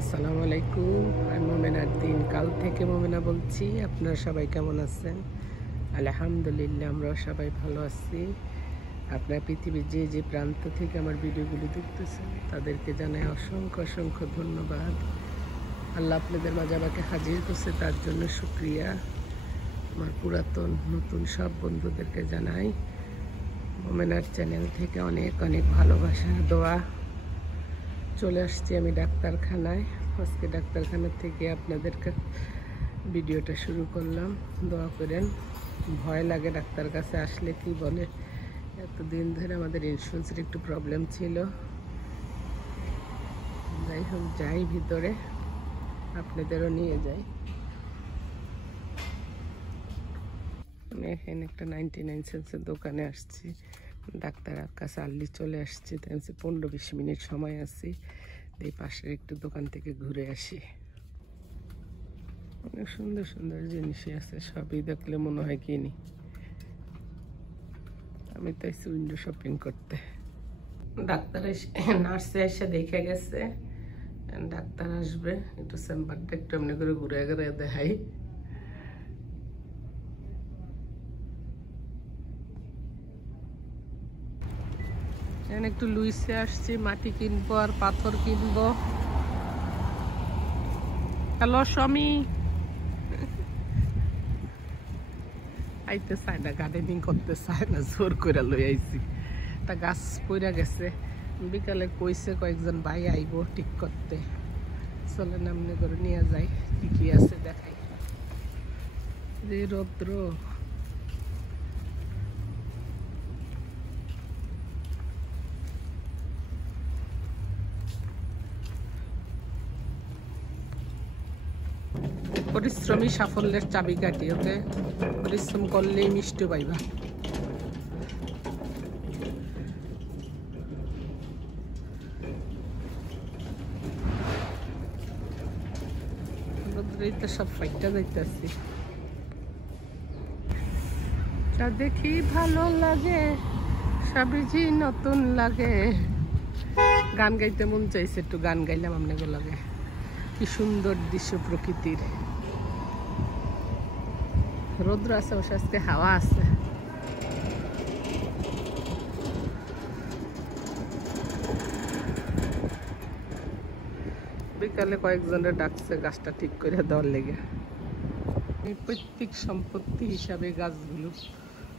আসসালামু আলাইকুম। আমি মোমেনার দিন কাল থেকে মোমেনা বলছি। আপনারা সবাই কেমন আছেন? আলহামদুলিল্লাহ, আমরাও সবাই ভালো আছি। আপনারা পৃথিবীর যে যে প্রান্ত থেকে আমার ভিডিওগুলি দেখতেছেন তাদেরকে জানাই অসংখ্য অসংখ্য ধন্যবাদ। আল্লাহ আপনাদের মাঝে আমাকে হাজির করছে, তার জন্য শুকরিয়া। আমার পুরাতন নতুন সব বন্ধুদেরকে জানাই মোমেনার চ্যানেল থেকে অনেক অনেক ভালোবাসা, দোয়া। চলে আসছি আমি ডাক্তারখানায়। আজকে ডাক্তারখানা থেকে আপনাদেরকে ভিডিওটা শুরু করলাম। দোয়া করেন। ভয় লাগে ডাক্তার কাছে আসলে, কি বলে, এতদিন ধরে আমাদের ইন্স্যুরেন্সের একটু প্রবলেম ছিল। যাই হোক, যাই ভিতরে, আপনাদেরও নিয়ে যাই। আমি এখানে একটা 99 সেন্সের দোকানে আসছি। ডাক্তার কাছে আর্লি চলে আসছি, তাই 15-20 মিনিট সময় আছি। এই পাশের একটু দোকান থেকে ঘুরে আসি। অনেক সুন্দর সুন্দর জিনিসই আছে, সবই দেখলে মনে হয় কিনি। আমি তাই উইন্ডো শপিং করতে। ডাক্তার নার্সে এসে দেখে গেছে, ডাক্তার আসবে, একটু চেম্বারটা একটু এমনি করে ঘুরে ঘুরে দেখাই। এখানে একটু লুইসে আসছি, মাটি কিনবো আর পাথর কিনবো। হ্যালো স্বামী। আইতে চায় না, গার্ডেনিং করতে চায় না, জোর করে লই আইছি। একটা গাছ পড়ে গেছে, বিকালে কইছে কয়েকজন ভাই আইব ঠিক করতে। চলে নামনে করে নিয়ে যাই, কি কি আছে দেখাই। যে রৌদ্র, পরিশ্রমী সাফল্যের চাবিকাঠি। ওকে পরিশ্রম করলেই মিষ্টি পাইবা। রোদ্রেই তো সব ফাইটটা যাইতেছি। যা দেখি ভালো লাগে, সবই নতুন লাগে। গান গাইতে মন চাইছে, একটু গান গাইলাম আপনাকে লাগে। কি সুন্দর দৃশ্য প্রকৃতির। রৌদ্র আছে, অবশ্য আজকে হাওয়া আছে। বিকালে কয়েকজনের ডাকছে গাছটা ঠিক করে দেওয়ার লেগে। এই পৈতৃক সম্পত্তি হিসাবে গাছগুলো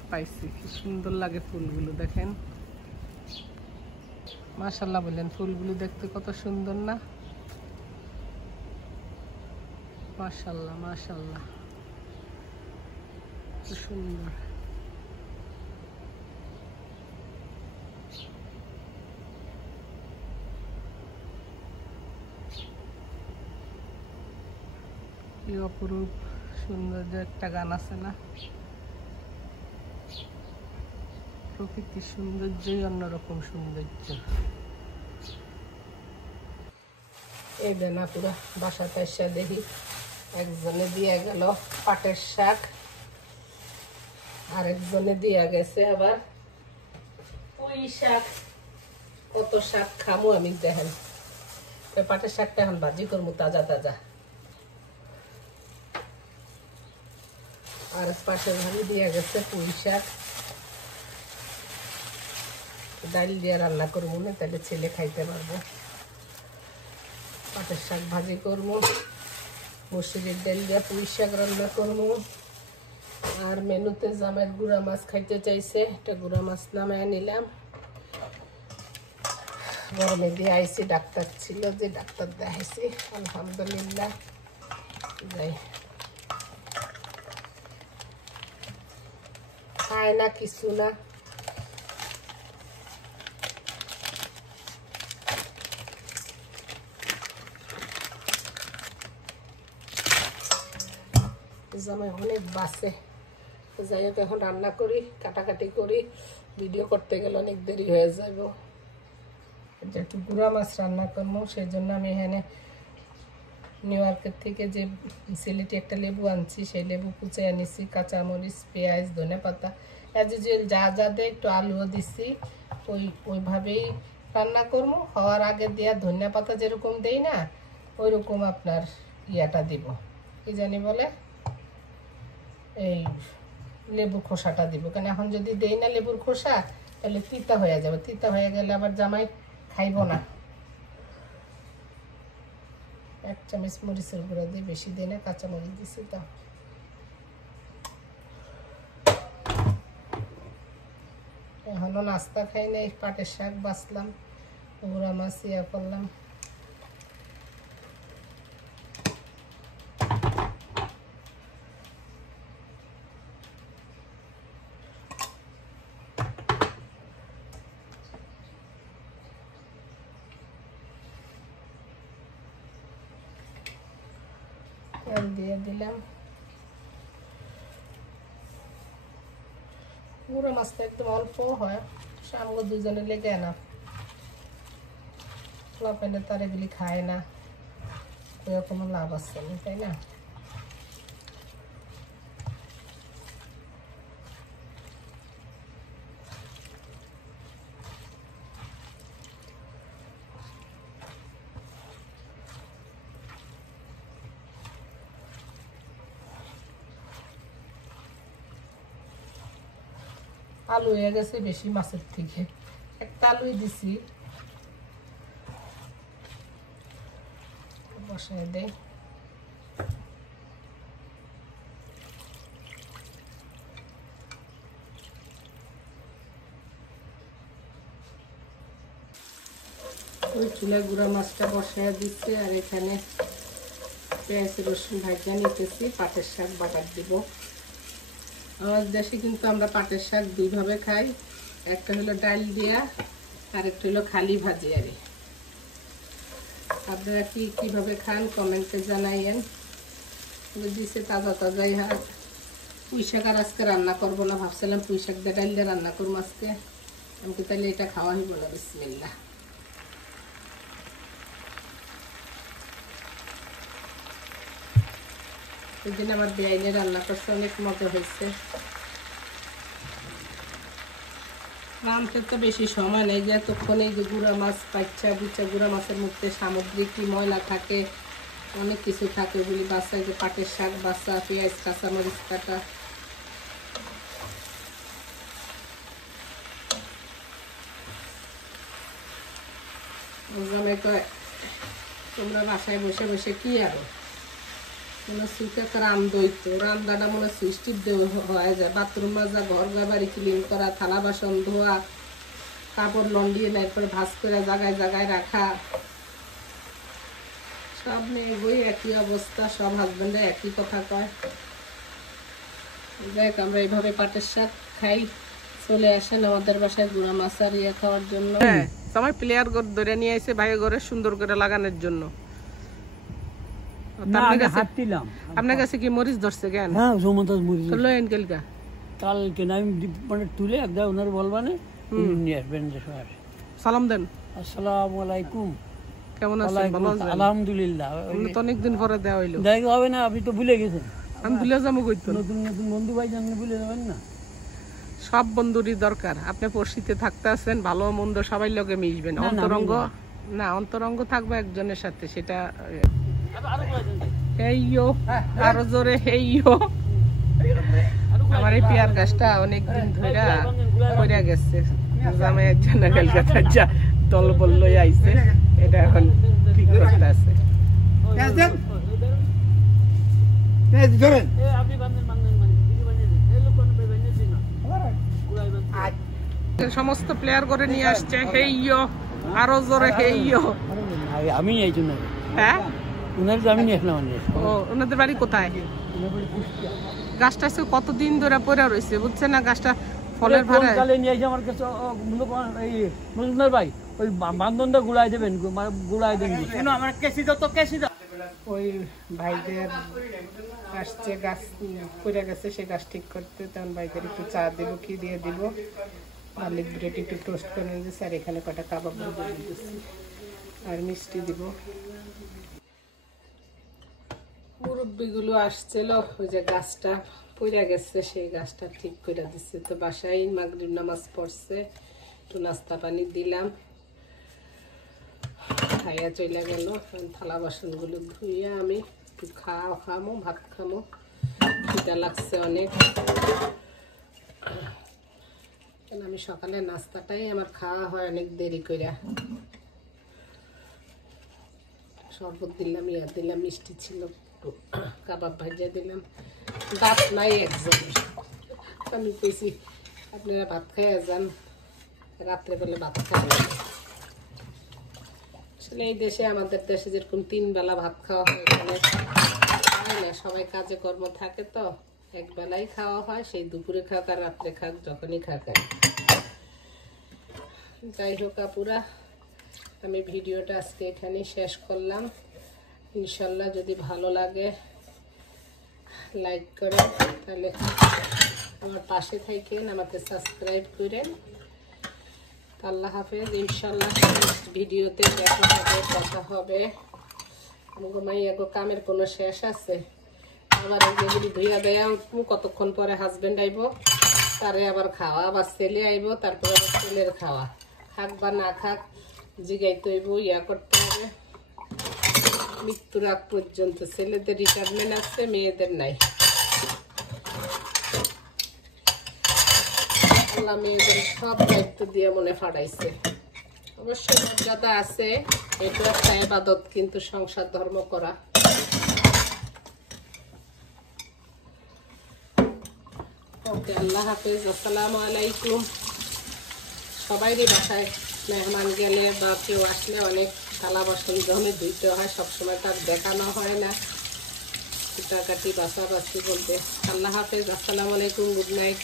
পাইছি। কি সুন্দর লাগে ফুলগুলো, দেখেন। মাশাআল্লাহ বলেন, ফুলগুলো দেখতে কত সুন্দর না? মাশাআল্লাহ মাশাআল্লাহ, কি সুন্দর। কি অপরূপ সৌন্দর্য একটা গান আছে না? প্রকৃতির সৌন্দর্যই অন্যরকম সৌন্দর্য। এই দেনা পুরো বাসাতে এসে দেখি একজনে দিয়ে গেল পাটের শাক, আরেকজনে দিয়ে গেছে আবার পুঁই শাক। কত শাক খামো আমি, দেখেন। পাটের শাকটা এখন ভাজি করবো, তাজা তাজা। আর পাশের ভাজি দিয়ে গেছে পুঁই শাক। ডাল দিয়ে রান্না করবো না, তাহলে ছেলে খাইতে পারবো। পাটের শাক ভাজি করবো, মসুরের ডাল দিয়ে পুঁই শাক রান্না করবো। আর মেনুতে জামাইয়ের গুঁড়া মাছ খাইতে চাইছে, একটা গুঁড়া মাছ নামায় নিলাম। গরমে দিয়ে আইসি, ডাক্তার ছিল যে ডাক্তার দেখাইছি, আলহামদুলিল্লাহ। যাই, খায় না কিছু না। জামাই অনেক বাসে। যাই হোক, এখন রান্না করি, কাটাকাটি করি। ভিডিও করতে গেলে অনেক দেরি হয়ে যাব। একটু গুঁড়া মাছ রান্না করবো, সেই জন্য আমি এখানে নিউ ইয়র্কের থেকে যে সিলেটি একটা লেবু আনছি, সেই লেবু কুচে আনিছি, কাঁচামরিচ, পেঁয়াজ, ধনেপাতা, অ্যাজ ইউজুয়াল যা যা দেয়, একটু আলুও দিছি। ওইভাবেই রান্না করবো। হওয়ার আগে দেওয়া ধনেপাতা যেরকম দেই না, ওইরকম আপনার ইয়াটা দিব, কি জানি বলে, এই লেবু খোসাটা দিব। কারণ এখন যদি দেই না লেবুর খোসা তাহলে তিতা হয়ে যাবে, তিতা হয়ে গেলে আবার জামাই খাইব না। 1 চামচ মরিচের গুঁড়া দিয়ে, বেশি দিই না, কাঁচা মরিচ দিছি তো। এখনো নাস্তা খাই নাই, পাটের শাক বাছলাম, গুঁড়া মাছ ইয়া করলাম। তেল দিয়ে দিলাম। গুঁড়ো মাছটা একদম অল্প হয়, আমগো দুজনে লেগে না, ফ্লাপেনে তার এগুলি খায় না, কোনো লাভ আছে না, তাই না? আলু হয়ে গেছে বেশি মাছের থেকে, একটা আলুই দিছি, বসায় দেই। ওই চুলায় গুঁড়া মাছটা বসায় দিচ্ছে, আর এখানে পেঁয়াজ রসুন ভাজা নিতেছি, পাটের শাক বাগার দিব। আমাদের দেশে কিন্তু আমরা পাটের শাক দুইভাবে খাই, একটা হলো ডাল দিয়া আর একটা হলো খালি ভাজি। আর আপনারা কিভাবে খান কমেন্টে জানাইয়েন। দিছে তাজা তাজাই। আর পুঁই শাক আর আজকে রান্না করবো না, ভাবছিলাম পুঁই শাক দিয়ে ডাল দিয়ে রান্না করবো আজকে, আমাকে তাহলে এটা খাওয়া হইব না। বিসমিল্লাহ। ওই দিন আমার বেআইনে রান্না করছে, অনেক মজা হয়েছে। রাঁধতে তো বেশি সময় নেই, যে এতক্ষণ এই যে গুঁড়া মাছ বাচ্চা বুচ্চা, গুঁড়া মাছের মধ্যে সামুদ্রিক কি ময়লা থাকে, অনেক কিছু থাকে, ওগুলি বাচ্চা, যে পাটের শাক বাচ্চা, পেঁয়াজ কাঁচামরিচ কাটা। তোমরা বাসায় বসে বসে কি আরো মনে সুইটা রান্ধইতো, রান্নাটা মনে সুইচ টিপ দেওয়া হয়ে যায়। বাথরুম মাজা, ঘর বাড়ি ক্লিন করা, থালা বাসন ধোয়া, কাপড় লন্ডিয়ে এরপরে ভাঁজ করে জায়গায় জায়গায় রাখা, সব মেয়েগুই একই অবস্থা, সব হাজবেন্ডে একই কথা কয়। দেখ আমরা এইভাবে পাটের শাক খাই। চলে আসেন আমাদের বাসায় গুঁড়া মাছ আর ইয়ে খাওয়ার জন্য। সময় প্লেয়ার ধরে নিয়ে আসে ভাই ঘরে সুন্দর করে লাগানোর জন্য। আপনার কাছে কি মরিচ ধরছে কেন? হ্যাঁ, জমতাজ মরিচ লয়েন কেলকা কালকে না, আমি মানে তুলে একদম ওনার বলবানে নিয়ে আসবেন। সালাম দেন। আসসালামু আলাইকুম। কেমন আছেন? ভালো আছেন? আলহামদুলিল্লাহ। তো অনেকদিন পরে দেওয়া হইলো। দেখা হবে না, আপনি তো ভুলে গেছেন। আমি ভুলে যাবো কইতো। নতুন নতুন বন্ধু ভাই জানলে ভুলে যাবেন না। সব বন্ধুরই দরকার। আপনি পরিস্থিতিতে থাকতে আছেন, ভালো মন্দ সবাই লগে মিশবেন। অন্তরঙ্গ না, অন্তরঙ্গ থাকবে একজনের সাথে, সেটা হেইয়ো আরো জোরে হেইয়ো। আমার এই পেয়ার গাছটা অনেকদিন ধরে পড়ে গেছে, জামাই একজন কলকাতা যা দল বললই আইছে, এটা এখন ঠিক করতে আছে। সমস্ত প্লেয়ার করে নিয়ে আসছে, হেইয়ো আরো জোরে হেইয়ো। আমি এই জন্য, হ্যাঁ আমি নিয়ে আসলাম। ও, ওনাদের বাড়ি কোথায়? গাছটা কতদিন ধরে পড়ে রয়েছে বুঝছেন না, গাছটা ফলের ভাড়া নিয়ে আসে আমার কাছে। মজুমদার ভাই, ওই বান্ধনটা গুড়াই দেবেন, গুড়াই দেবেন। আমার কেসি দাও তো, কেসি দাও। ওই ভাইদের আসছে, গাছ পড়ে গেছে, সে গাছ ঠিক করতে। তখন ভাইদের একটু চা দিব, কি দিয়ে দিব, গার্লিক ব্রেড একটু টোস্ট করে দিয়েছি, আর এখানে কটা কাবাব দিয়ে দিতেছি, আর মিষ্টি দিব। মুরব্বিগুলো আসছিল, ওই যে গাছটা পড়ে গেছে, সেই গাছটা ঠিক করে দিচ্ছে। তো বাসায় মাগরিব নামাজ পড়ছে, একটু নাস্তা পানি দিলাম। খাইয়া চলে গেল। থালা বাসনগুলো ধুইয়া আমি একটু খামো, ভাত খামো, খিদা লাগছে অনেক। আমি সকালে নাস্তাটাই আমার খাওয়া হয় অনেক দেরি করে। শরবত দিলাম, ইয়া দিলাম, মিষ্টি ছিল, একটু কাবাব ভাজিয়া দিলাম। ভাত নাই একজনের। আমি কইছি আপনারা ভাত খাইয়া যান, রাত্রেবেলা ভাত খাওয়া। আসলে এই দেশে, আমাদের দেশে যেরকম 3 বেলা ভাত খাওয়া হয়, এখানে হয় না। সবাই কাজে কর্ম থাকে, তো এক বেলাই খাওয়া হয়। সেই দুপুরে খাক আর রাত্রে খাক, যখনই খাক। যাই হোক আপুরা, আমি ভিডিওটা আজকে এখানেই শেষ করলাম। ইনশাল্লাহ যদি ভালো লাগে লাইক করেন, তাহলে আমার পাশে থাকেন, আমাকে সাবস্ক্রাইব করেন। আল্লাহ হাফেজ। ইনশাল্লাহ ভিডিওতে দেখা হবে, কথা হবে। আমাকে মাইয়াগো কামের কোনো শেষ আছে? আবার যেগুলি ধুইয়া দেয়া উঠবো, কতক্ষণ পরে হাজবেন্ড আইব, তারে আবার খাওয়া, আবার ছেলে আইব, তারপরে আবার ছেলের খাওয়া। খাক বা না খাক জিগাইতে হইব, ইয়া করতে হবে মৃত্যুর আগ পর্যন্ত। ছেলেদের রিটায়ারমেন্ট আছে, মেয়েদের নাই। আল্লাহ মেয়েদের সব দায়িত্ব দিয়ে মনে ফাড়াইছে। অবশ্যই মর্যাদা আছে, এটা একটা ইবাদত, কিন্তু সংসার ধর্ম করা। ওকে, আল্লাহ হাফেজ, আসসালামু আলাইকুম। সবাইরই বাসায় মেহমান গেলে বা কেউ আসলে অনেক থালা বাসন জমে ধুইতে হয়, সবসময় তার দেখানো হয় না। কুটাকাটি বাসাবাসি বলতে। আল্লাহ হাফেজ, আসসালামু আলাইকুম, গুড নাইট।